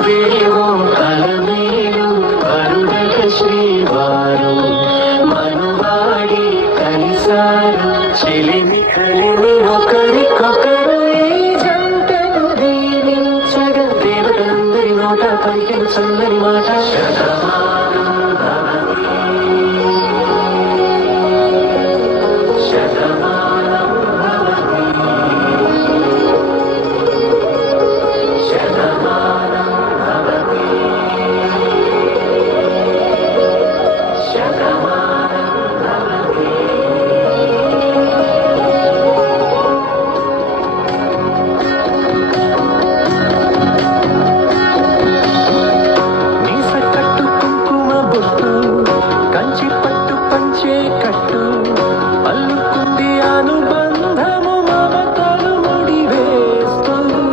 వేవో కలమేలు వరుడక శ్రీవారు మనువాడి కలిసారు చెలిమి కలిమి ఒకరికొకరు ఈ జంటను దీవించగా దేవతలందరి నోట పలికిన చల్లని మాట